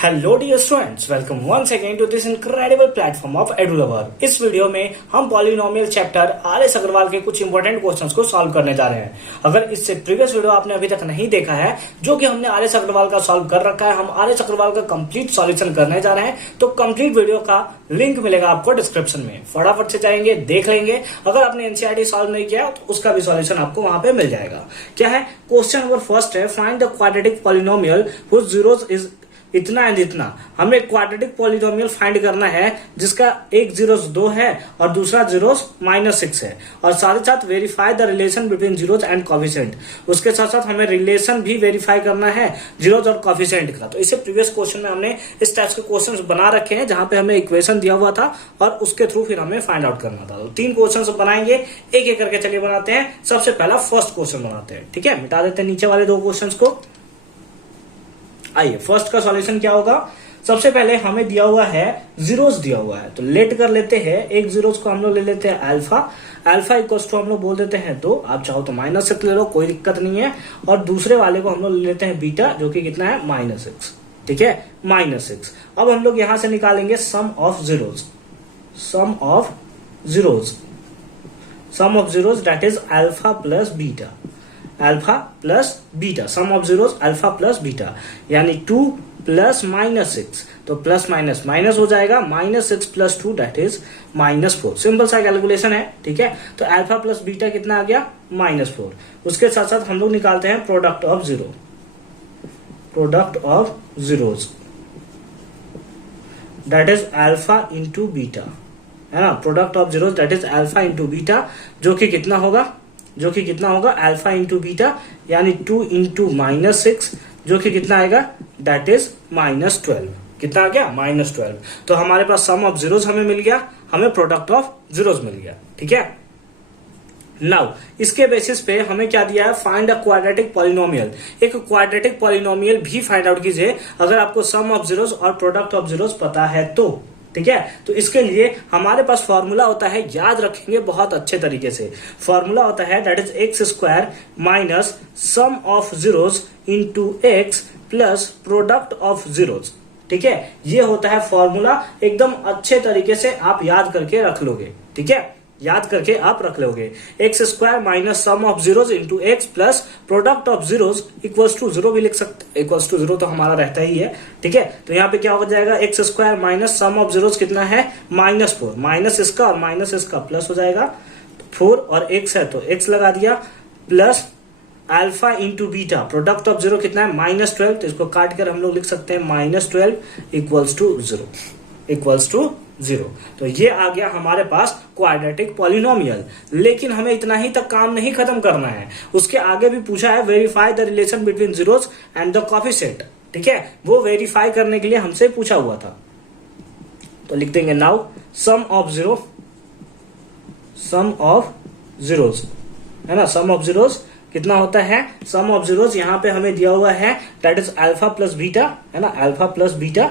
Hello dear students, welcome once again to this incredible platform of Edulover. इस video में हम polynomial chapter RS. Agarwal के कुछ important questions को सॉल्व करने जा रहे हैं। अगर इससे प्रीवियस वीडियो आपने अभी तक नहीं देखा है, जो कि हमने आर.एस. अग्रवाल का सॉल्व कर रखा है, हम आर.एस. अग्रवाल का कंप्लीट सॉल्यूशन करने जा रहे हैं, तो कंप्लीट वीडियो का लिंक मिलेगा आपको डिस्क्रिप्शन में। फटाफट से जाएंगे, देख लेंगे। अगर आपने एनसीईआरटी सॉल्व नहीं किया तो उसका भी सॉल्यूशन आपको वहां पे मिल जाएगा। क्या है क्वेश्चन नंबर फर्स्ट है, find the quadratic polynomial whose zeros is इतना एंड इतना। हमें क्वाड्रेटिक पॉलिनोमियल फाइंड करना है जिसका एक जीरोस 2 है और दूसरा जीरोस -6 है, और साथ ही साथ verify the relation between zeros and coefficient. उसके साथ साथ हमें रिलेशन भी वेरीफाई करना है जीरोस और कोफिशिएंट का। तो इसे प्रीवियस क्वेश्चन में हमने इस टाइप के क्वेश्चन बना रखे हैं, जहां पे हमें इक्वेशन दिया हुआ था और उसके थ्रू फिर हमें फाइंड आउट करना था। तो 3 क्वेश्चन बनाएंगे, एक एक करके चलिए बनाते हैं। सबसे पहला फर्स्ट क्वेश्चन बनाते हैं, ठीक है। मिटा देते हैं नीचे वाले 2 क्वेश्चन को। आइए, फर्स्ट का सॉल्यूशन क्या होगा। सबसे पहले हमें दिया हुआ है जीरोस दिया हुआ है, तो लेट कर लेते हैं। एक जीरोस को हम लोग ले लेते हैं अल्फा। अल्फा इक्वल्स टू हम लोग बोल देते हैं 2, आप चाहो तो -6 ले लो, कोई दिक्कत नहीं है। और दूसरे वाले को हम लोग ले लेते हैं बीटा, जो कि कितना है -6, ठीक है, -6। अब हम लोग यहां से निकालेंगे sum of zeros. Sum of zeros, sum of zeros that is alpha plus beta. Alpha plus beta, sum of zeros alpha plus beta, यानी 2 प्लस -6, तो प्लस माइनस माइनस हो जाएगा। -6 प्लस 2 दैट इज -4। सिंपल सा calculation है, ठीक है। तो alpha plus beta कितना आ गया, -4। उसके साथ साथ हम लोग निकालते हैं product of zero, product of zeros that is alpha into beta, है ना। Product of zeros that is alpha into beta, जो कि कितना होगा, जो कि कितना होगा, अल्फा इंटू बीटा, यानी 2 इंटू -6, जो कि कितना आएगा, दैट इज -12। कितना आ गया, -12। तो हमारे पास सम ऑफ जीरोस हमें मिल गया, हमें प्रोडक्ट ऑफ जीरोस मिल गया, ठीक है। नाउ इसके बेसिस पे हमें क्या दिया है, फाइंड अ क्वाड्रेटिक पॉलिनोमियल। एक क्वाड्रेटिक पॉलिनोमियल भी फाइंड आउट कीजिए अगर आपको सम ऑफ जीरोस और प्रोडक्ट ऑफ जीरोस पता है तो, ठीक है। तो इसके लिए हमारे पास फॉर्मूला होता है, याद रखेंगे बहुत अच्छे तरीके से। फॉर्मूला होता है that is x² minus sum of zeros into x plus product of zeros, ठीक है। ये होता है फॉर्मूला, एकदम अच्छे तरीके से आप याद करके रख लोगे, ठीक है, याद करके आप रख लोगे। x² minus sum of zeros into x plus product of zeros equals to 0 भी लिख सकते, इक्वल्स टू 0 तो हमारा रहता ही है, ठीक है। तो यहाँ पे क्या हो जाएगा, x² minus sum of zeros कितना है, -4, माइनस इसका और माइनस इसका प्लस हो जाएगा, 4 और x है तो x लगा दिया, plus alpha into beta, product of zero कितना है, -12, तो इसको काट कर हम लोग लिख सकते हैं -12 इक्वल्स टू 0, इक्वल्स टू 0। तो ये आ गया हमारे पास क्वाड्रेटिक पॉलिनोमियल। लेकिन हमें इतना ही तक काम नहीं खत्म करना है, उसके आगे भी पूछा है verify the relation between zeros and the coefficient, ठीक है। वो वेरीफाई करने के लिए हमसे पूछा हुआ था, तो लिख देंगे now sum of zero, sum of zeros, है ना। सम ऑफ जीरोस कितना होता है, सम ऑफ जीरोस यहाँ पे हमें दिया हुआ है that is alpha plus beta, है ना, अल्फा प्लस बीटा।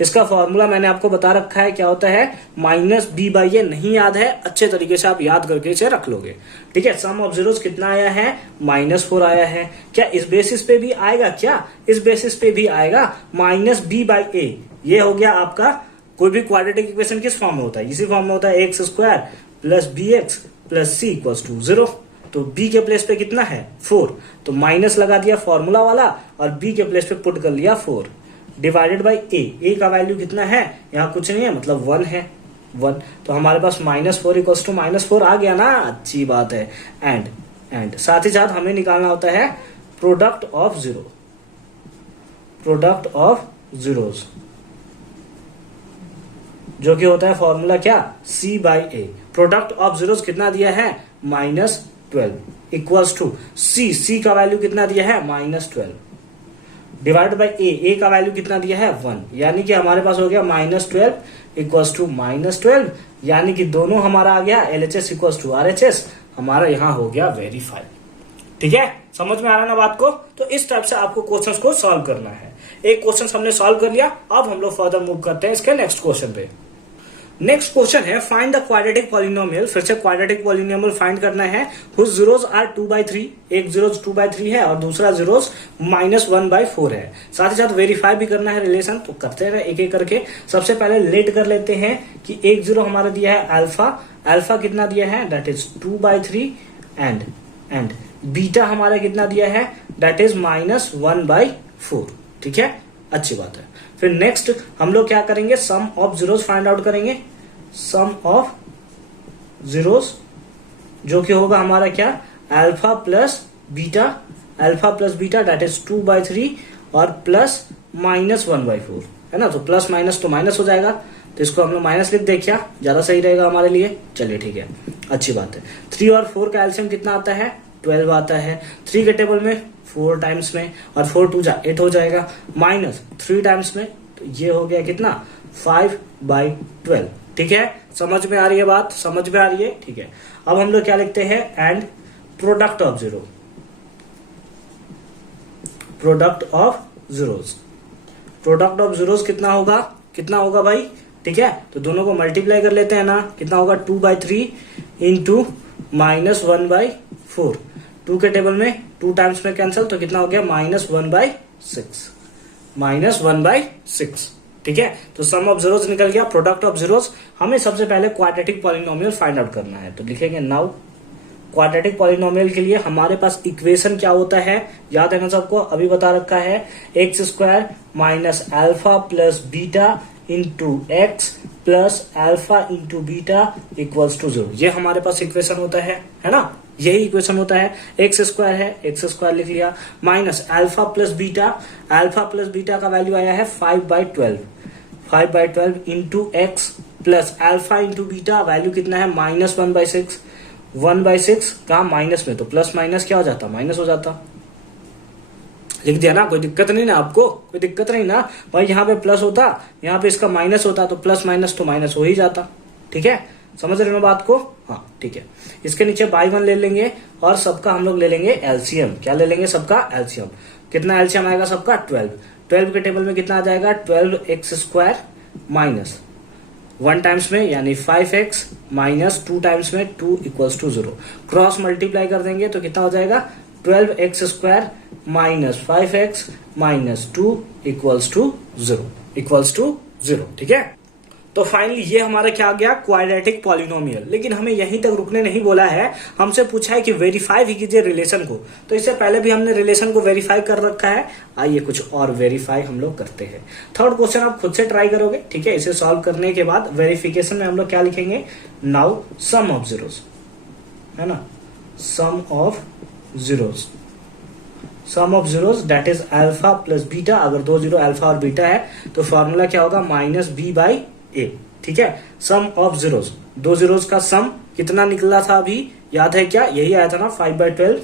इसका फॉर्मूला मैंने आपको बता रखा है, क्या होता है, -b/a। नहीं याद है, अच्छे तरीके से आप याद करके इसे रख लोगे, ठीक है। सम ऑफ जीरोस कितना आया है, -4 आया है। क्या इस बेसिस पे भी आएगा, क्या इस बेसिस पे भी आएगा, -b/a। ये हो गया आपका, कोई भी क्वाड्रेटिक इक्वेशन किस फॉर्म में होता है, इसी फॉर्म में होता है, x² plus bx plus c equals to 0। तो b के प्लेस पे कितना है, 4, तो माइनस लगा दिया फॉर्मूला वाला और b के प्लेस पे पुट कर लिया 4 डिवाइडेड बाई a का वैल्यू कितना है, यहाँ कुछ नहीं है, मतलब 1 है, 1। तो हमारे पास -4 इक्वल्स टू -4 आ गया ना, अच्छी बात है। एंड साथ ही साथ हमें निकालना होता है product of zero, product of zeros, जो कि होता है फॉर्मूला क्या, c/a। प्रोडक्ट ऑफ जीरोस कितना दिया है, -12 इक्वल्स टू c का वैल्यू कितना दिया है, -12 डिवाइड बाई a का वैल्यू कितना दिया है, 1, यानी कि हमारे पास हो गया -12 इक्वल्स टू -12, यानी कि दोनों हमारा आ गया LHS इक्वल्स टू RHS, हमारा यहाँ हो गया वेरीफाई, ठीक है। समझ में आ रहा ना बात को। तो इस टाइप से आपको क्वेश्चंस को सॉल्व करना है। एक क्वेश्चन हमने सॉल्व कर लिया, अब हम लोग फर्दर मूव करते हैं इसके नेक्स्ट क्वेश्चन पे। नेक्स्ट क्वेश्चन है फाइंड द क्वाड्रेटिक पॉलिनोमियल। फिर से क्वाड्रेटिक पॉलिनोमियल फाइंड करना है हुज जीरोस आर 2/3। एक जीरोस 2/3 है और दूसरा जीरोस -1/4 है। साथ ही साथ वेरीफाई भी करना है रिलेशन, तो करते हैं एक एक करके। सबसे पहले लेट कर लेते हैं कि एक जीरो हमारा दिया है अल्फा, अल्फा कितना दिया है दैट इज 2/3 एंड बीटा हमारा कितना दिया है दैट इज -1/4। ठीक है, अच्छी बात है। फिर नेक्स्ट हम लोग क्या करेंगे, सम ऑफ जीरोस फाइंड आउट करेंगे। सम ऑफ जीरोस जो कि होगा हमारा क्या, alpha plus beta that is 2/3 और प्लस -1/4 है ना। तो प्लस माइनस तो माइनस हो जाएगा, तो इसको हम लोग माइनस लिख दे, क्या ज्यादा सही रहेगा हमारे लिए। चलिए ठीक है, अच्छी बात है। 3 और 4 का एलसीएम कितना आता है 12 आता है। 3 के टेबल में 4 टाइम्स में और 4 2 जा 8 हो जाएगा, -3 टाइम्स में, तो ये हो गया कितना 5/12। ठीक है, समझ में आ रही है बात, समझ में आ रही है। ठीक है, अब हम लोग क्या लिखते हैं, and product of zero, product of zeros. Product of zeros कितना होगा भाई। ठीक है, तो दोनों को मल्टीप्लाई कर लेते हैं ना, कितना होगा 2/3 इंटू -1/4। 2 के टेबल में 2 टाइम्स में कैंसिल, तो कितना हो गया -1/6। ठीक है, तो सम ऑफ जीरोस निकल गया, प्रोडक्ट ऑफ जीरोस। हमें सबसे पहले क्वाड्रेटिक पॉलिनोमियल फाइंड आउट करना है, तो लिखेंगे नाउ क्वाड्रेटिक पॉलिनोमियल के लिए हमारे पास इक्वेशन क्या होता है, याद है ना सबको, अभी बता रखा है, x² minus alpha plus beta into x plus alpha into beta equals to 0। ये हमारे पास इक्वेशन होता है ना, यही इक्वेशन होता है। x² है, x² लिख लिया, माइनस अल्फा प्लस बीटा का वैल्यू आया है 5/12 into x plus alpha into beta value कितना है -1/6। 1/6 का माइनस में, तो प्लस माइनस क्या हो जाता, माइनस हो जाता। लिख दिया ना, कोई दिक्कत नहीं ना आपको, कोई दिक्कत नहीं ना भाई। यहाँ पे प्लस होता, यहाँ पे इसका माइनस होता, तो प्लस माइनस तो माइनस हो ही जाता। ठीक है, समझ रहे हो बात को, हाँ ठीक है। इसके नीचे बाई 1 ले लेंगे और सबका हम लोग ले लेंगे एलसीएम। क्या ले लेंगे, सबका एलसीएम। कितना एलसीएम आएगा सबका 12 के टेबल में कितना आ जाएगा 12x² माइनस 1 टाइम्स में यानी 5x माइनस 2 टाइम्स में 2 इक्वल्स टू 0। क्रॉस मल्टीप्लाई कर देंगे तो कितना हो जाएगा 12x² minus 5x minus 2 equals to 0। ठीक है, तो फाइनली ये हमारा क्या आ गया, क्वाड्रेटिक पॉलिनोमियल। लेकिन हमें यहीं तक रुकने नहीं बोला है, हमसे पूछा है कि वेरीफाई भी कीजिए रिलेशन को। तो इससे पहले भी हमने रिलेशन को वेरीफाई कर रखा है, आइए कुछ और वेरीफाई हम लोग करते हैं। थर्ड क्वेश्चन आप खुद से ट्राई करोगे। ठीक है, इसे सॉल्व करने के बाद वेरिफिकेशन में हम लोग क्या लिखेंगे, नाउ सम ऑफ जीरोस, है ना, sum of zeros that is alpha plus beta. अगर 2 जीरो अल्फा और बीटा है तो फॉर्मूला क्या होगा -b/a। ठीक है, सम ऑफ जीरोस, 2 जीरोस का सम कितना निकला था अभी याद है क्या, यही आया था ना 5/12।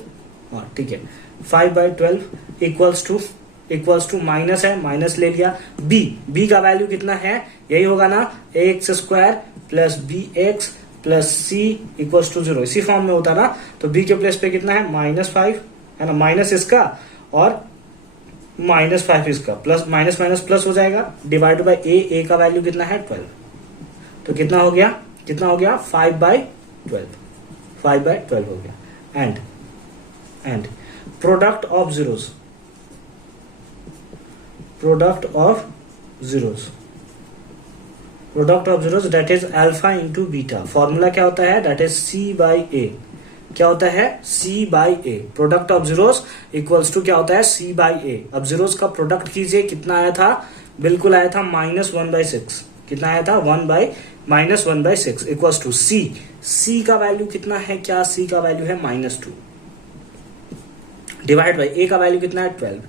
हाँ ठीक है, 5/12 इक्वल्स टू माइनस है, माइनस ले लिया। बी का वैल्यू कितना है, यही होगा ना ax² plus bx plus c equals to 0। इसी फॉर्म में होता ना, तो b के प्लेस पे कितना है -5 है ना, माइनस इसका और -5 इसका, प्लस माइनस माइनस प्लस हो जाएगा, डिवाइड बाय a का वैल्यू कितना है 12। तो कितना हो गया 5/12 हो गया। And product of zeros that is alpha into beta. Formula क्या होता है, दैट इज c/a। क्या होता है c/a। Product of zeros equals to क्या होता है c/a। अब जीरोस का प्रोडक्ट कीजिए, कितना आया था, बिल्कुल आया था -1/6। कितना आया था -1/6 इक्वल्स टू c का वैल्यू कितना है, क्या c का वैल्यू है -2 डिवाइड बाई a का वैल्यू कितना है 12।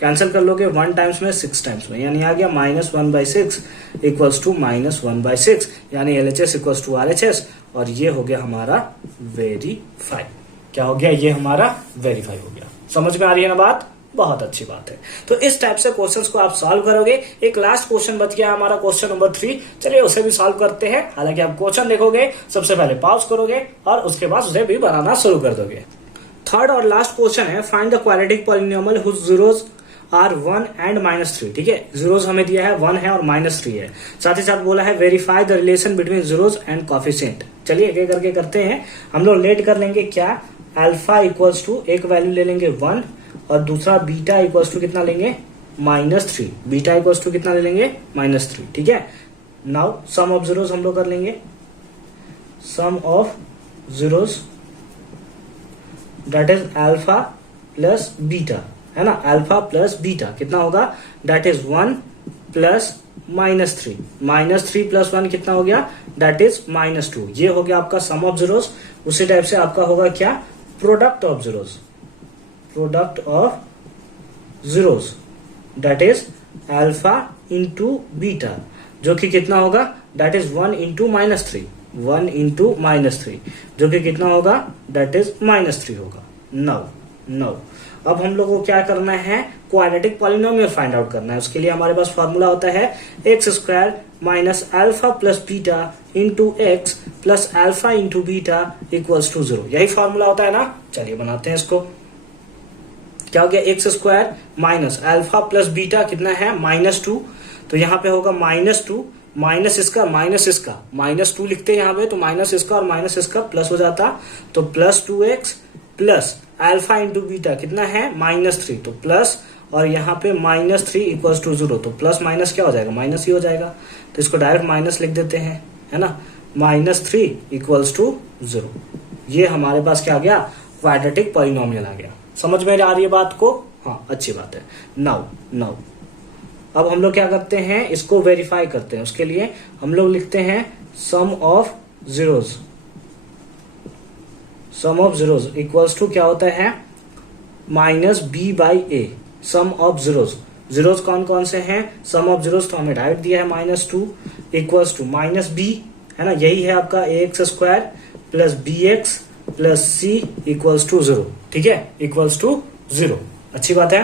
कैंसिल कर लोगे 1 टाइम्स में 6 टाइम्स में, यानी आ गया -1/6 इक्वल्स टू -1/6, यानी LHS इक्वल्स टू RHS। और ये हो गया हमारा वेरीफाई। क्या हो गया, ये हमारा वेरीफाई हो गया। समझ में आ रही है ना बात, बहुत अच्छी बात है। तो इस टाइप से क्वेश्चंस को आप सॉल्व करोगे। एक लास्ट क्वेश्चन बच गया हमारा, क्वेश्चन नंबर 3। चलिए उसे भी सॉल्व करते हैं। हालांकि आप क्वेश्चन देखोगे, सबसे पहले पॉज करोगे और उसके बाद उसे भी बनाना शुरू कर दोगे। थर्ड और लास्ट क्वेश्चन है, find the quadratic polynomial whose zeros are 1 and -3, ठीक है। जीरोस हमें दिया है 1 है और -3 है। साथ ही साथ बोला है verify the relation between zeros and coefficient. चलिए एक एक करके करते हैं। हम लोग लेट कर लेंगे क्या, अल्फा इक्वल्स टू एक वैल्यू ले लेंगे 1 और दूसरा बीटा इक्वल्स टू कितना लेंगे -3। बीटा इक्वल्स टू कितना ले लेंगे -3, ठीक है। नाउ सम ऑफ जीरोस हम लोग कर लेंगे। Sum of zeros that is alpha plus beta, है ना। अल्फा प्लस बीटा कितना होगा, दैट इज 1 प्लस -3। -3 प्लस 1 कितना हो गया, दैट इज -2। ये हो गया आपका सम ऑफ जीरोस। उसी टाइप से आपका होगा क्या, product of zeros. Product of zeros that is alpha into beta, जो कि कितना होगा, दैट इज 1 इंटू -3। 1 इंटू -3 जो कि कितना होगा, दैट इज -3 होगा। नाउ अब हम लोगों को क्या करना है, क्वाड्रेटिक पॉलिनोमियल फाइंड आउट करना है। उसके लिए हमारे पास फॉर्मूला होता है x² minus alpha plus beta into x plus alpha into beta equals to 0। यही फॉर्मूला होता है ना। चलिए बनाते हैं इसको। क्या हो गया, x² minus alpha plus beta कितना है -2, तो यहाँ पे होगा -2 माइनस इसका -2 लिखते हैं यहाँ पे, तो माइनस इसका और माइनस इसका प्लस हो जाता, तो plus 2x plus alpha into beta कितना है -3, तो प्लस और यहाँ पे -3 इक्वल्स टू 0, तो प्लस माइनस क्या हो जाएगा, माइनस ही हो जाएगा। तो इसको डायरेक्ट माइनस लिख देते हैं, है ना। -3 इक्वल्स टू 0। ये हमारे पास क्या आ गया, क्वाड्रेटिक पॉलिनोमियल आ गया। समझ में आ रही है बात को, हाँ अच्छी बात है। नाउ अब हम लोग क्या करते हैं, इसको वेरीफाई करते हैं। उसके लिए हम लोग लिखते हैं sum of zeros. Sum of zeros equals to क्या होता है, -b/a। Some of zeros, zeros कौन कौन से हैं, सम ऑफ जीरोस तो हमें डायरेक्ट दिया है -2 इक्वल्स टू -b, है ना। यही है आपका ax² plus bx plus c equals to 0, ठीक है, इक्वल्स टू 0। अच्छी बात है।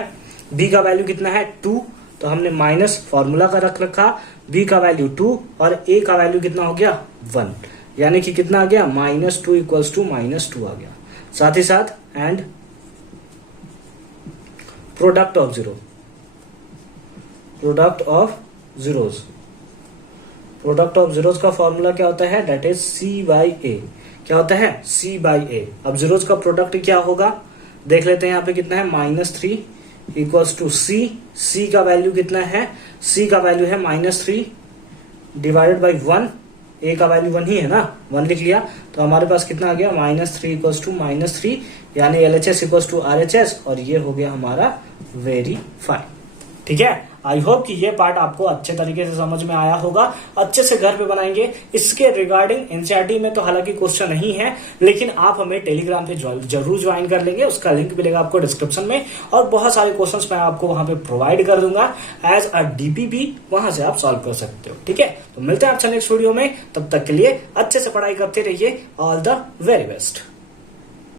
b का वैल्यू कितना है 2, तो हमने माइनस फॉर्मूला का रख रखा। b का वैल्यू 2 और a का वैल्यू कितना हो गया 1, यानी कि कितना आ गया -2 इक्वल्स टू -2 आ गया। साथ ही साथ and product of zero, product of zeros. Product of zeros का फॉर्मूला क्या होता है, दैट इज c/a। क्या होता है, c/a। अब जीरोस का प्रोडक्ट क्या होगा, देख लेते हैं। यहाँ पे कितना है -3 इक्वल्स टू c का वैल्यू कितना है, c का वैल्यू है -3 डिवाइडेड बाई 1। a का वैल्यू 1 ही है ना, 1 लिख लिया, तो हमारे पास कितना आ गया -3 इक्वल्स टू -3, यानी LHS इक्वल्स टू RHS, और ये हो गया हमारा वेरीफाई। ठीक है, आई होप कि ये पार्ट आपको अच्छे तरीके से समझ में आया होगा। अच्छे से घर पे बनाएंगे। इसके रिगार्डिंग एनसीईआरटी में तो हालांकि क्वेश्चन नहीं है, लेकिन आप हमें टेलीग्राम पे जरूर ज्वाइन कर लेंगे। उसका लिंक मिलेगा आपको डिस्क्रिप्शन में, और बहुत सारे क्वेश्चंस मैं आपको वहां पे प्रोवाइड कर दूंगा एज अ DPP। वहां से आप सॉल्व कर सकते हो। ठीक है, तो मिलते हैं आपसे नेक्स्ट वीडियो में। तब तक के लिए अच्छे से पढ़ाई करते रहिए। All the very best.